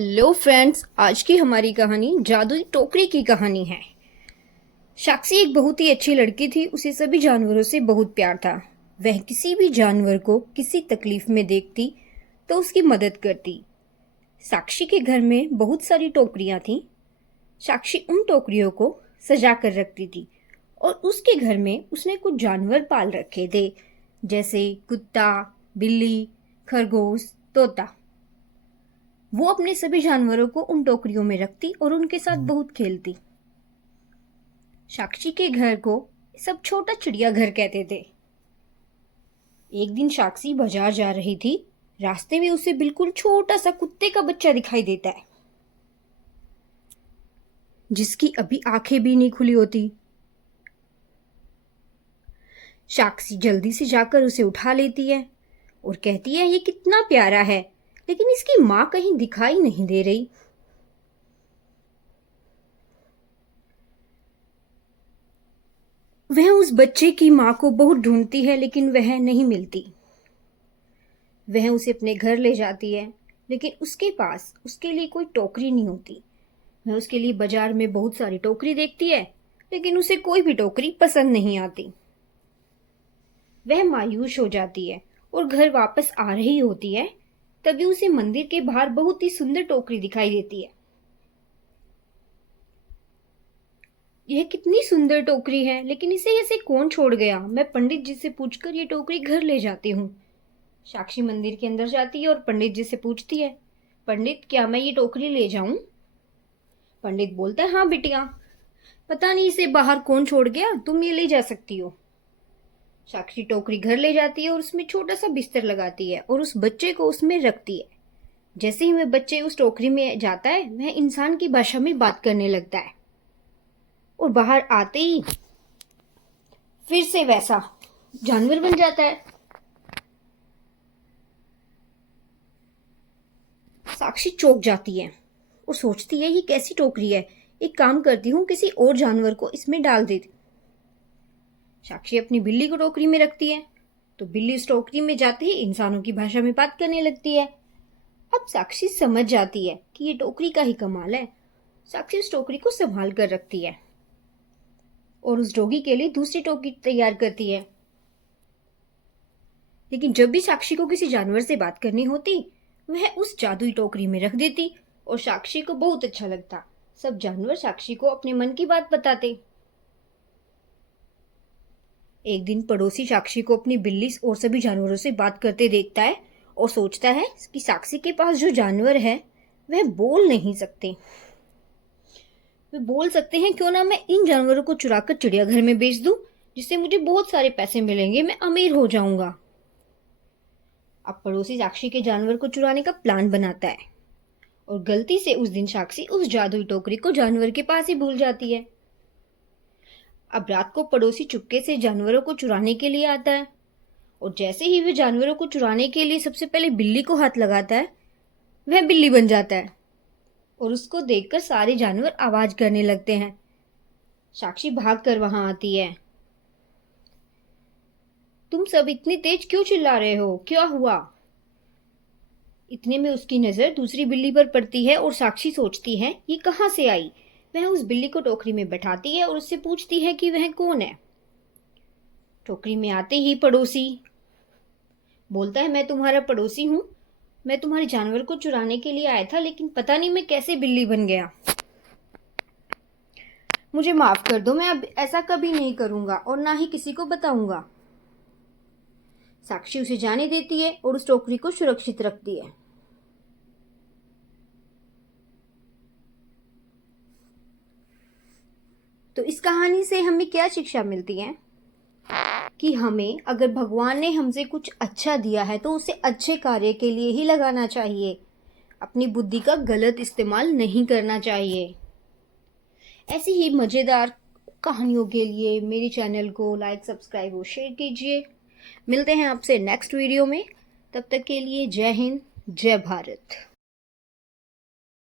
Hello friends, आज की हमारी कहानी जादुई टोकरी की कहानी है। साक्षी एक बहुत ही अच्छी लड़की थी। उसे सभी जानवरों से बहुत प्यार था। वह किसी भी जानवर को किसी तकलीफ में देखती तो उसकी मदद करती। साक्षी के घर में बहुत सारी टोकरियां थीं। साक्षी उन टोकरियों को सजा कर रखती थी और उसके घर में उसने कुछ जानवर पाल रखे थे, जैसे कुत्ता, बिल्ली, खरगोश, तोता। वो अपने सभी जानवरों को उन टोकरियों में रखती और उनके साथ बहुत खेलती। साक्षी के घर को सब छोटा चिड़िया घर कहते थे। एक दिन साक्षी बाजार जा रही थी। रास्ते में उसे बिल्कुल छोटा सा कुत्ते का बच्चा दिखाई देता है, जिसकी अभी आंखें भी नहीं खुली होती। साक्षी जल्दी से जाकर उसे उठा लेती है और कहती है, ये कितना प्यारा है, लेकिन इसकी माँ कहीं दिखाई नहीं दे रही। वह उस बच्चे की माँ को बहुत ढूंढती है, लेकिन वह नहीं मिलती। वह उसे अपने घर ले जाती है, लेकिन उसके पास उसके लिए कोई टोकरी नहीं होती। वह उसके लिए बाजार में बहुत सारी टोकरी देखती है, लेकिन उसे कोई भी टोकरी पसंद नहीं आती। वह मायूस हो जाती है और घर वापस आ रही होती है। तभी उसे मंदिर के बाहर बहुत ही सुंदर टोकरी दिखाई देती है। यह कितनी सुंदर टोकरी है, लेकिन इसे ऐसे कौन छोड़ गया? मैं पंडित जी से पूछकर ये टोकरी घर ले जाती हूँ। साक्षी मंदिर के अंदर जाती है और पंडित जी से पूछती है, पंडित, क्या मैं ये टोकरी ले जाऊं? पंडित बोलता है, हाँ बिटिया, पता नहीं इसे बाहर कौन छोड़ गया, तुम ये ले जा सकती हो। साक्षी टोकरी घर ले जाती है और उसमें छोटा सा बिस्तर लगाती है और उस बच्चे को उसमें रखती है। जैसे ही वह बच्चे उस टोकरी में जाता है, वह इंसान की भाषा में बात करने लगता है और बाहर आते ही फिर से वैसा जानवर बन जाता है। साक्षी चौंक जाती है और सोचती है, ये कैसी टोकरी है? एक काम करती हूँ, किसी और जानवर को इसमें डाल देती। साक्षी अपनी बिल्ली को टोकरी में रखती है, तो बिल्ली उस टोकरी में जाते ही इंसानों की भाषा में बात करने लगती है। अब साक्षी समझ जाती है कि ये टोकरी का ही कमाल है। साक्षी उस टोकरी को संभाल कर रखती है और उस डॉगी के लिए दूसरी टोकरी तैयार करती है। लेकिन जब भी साक्षी को किसी जानवर से बात करनी होती, वह उस जादुई टोकरी में रख देती और साक्षी को बहुत अच्छा लगता। सब जानवर साक्षी को अपने मन की बात बताते। एक दिन पड़ोसी साक्षी को अपनी बिल्ली और सभी जानवरों से बात करते देखता है और सोचता है कि साक्षी के पास जो जानवर है वह बोल नहीं सकते। वे बोल सकते हैं, क्यों ना मैं इन जानवरों को चुराकर चिड़ियाघर में बेच दूं, जिससे मुझे बहुत सारे पैसे मिलेंगे, मैं अमीर हो जाऊंगा। अब पड़ोसी साक्षी के जानवर को चुराने का प्लान बनाता है और गलती से उस दिन साक्षी उस जादुई टोकरी को जानवर के पास ही भूल जाती है। अब रात को पड़ोसी चुपके से जानवरों को चुराने के लिए आता है और जैसे ही वह जानवरों को चुराने के लिए सबसे पहले बिल्ली को हाथ लगाता है, वह बिल्ली बन जाता है और उसको देखकर सारे जानवर आवाज करने लगते हैं। साक्षी भागकर वहां आती है। तुम सब इतनी तेज क्यों चिल्ला रहे हो, क्या हुआ? इतने में उसकी नजर दूसरी बिल्ली पर पड़ती है और साक्षी सोचती है, ये कहां से आई? वह उस बिल्ली को टोकरी में बैठाती है और उससे पूछती है कि वह कौन है। टोकरी में आते ही पड़ोसी बोलता है, मैं तुम्हारा पड़ोसी हूं, मैं तुम्हारे जानवर को चुराने के लिए आया था, लेकिन पता नहीं मैं कैसे बिल्ली बन गया। मुझे माफ कर दो, मैं अब ऐसा कभी नहीं करूंगा और ना ही किसी को बताऊंगा। साक्षी उसे जाने देती है और उस टोकरी को सुरक्षित रखती है। तो इस कहानी से हमें क्या शिक्षा मिलती है कि हमें अगर भगवान ने हमसे कुछ अच्छा दिया है तो उसे अच्छे कार्य के लिए ही लगाना चाहिए। अपनी बुद्धि का गलत इस्तेमाल नहीं करना चाहिए। ऐसी ही मज़ेदार कहानियों के लिए मेरे चैनल को लाइक, सब्सक्राइब और शेयर कीजिए। मिलते हैं आपसे नेक्स्ट वीडियो में। तब तक के लिए जय हिंद, जय भारत।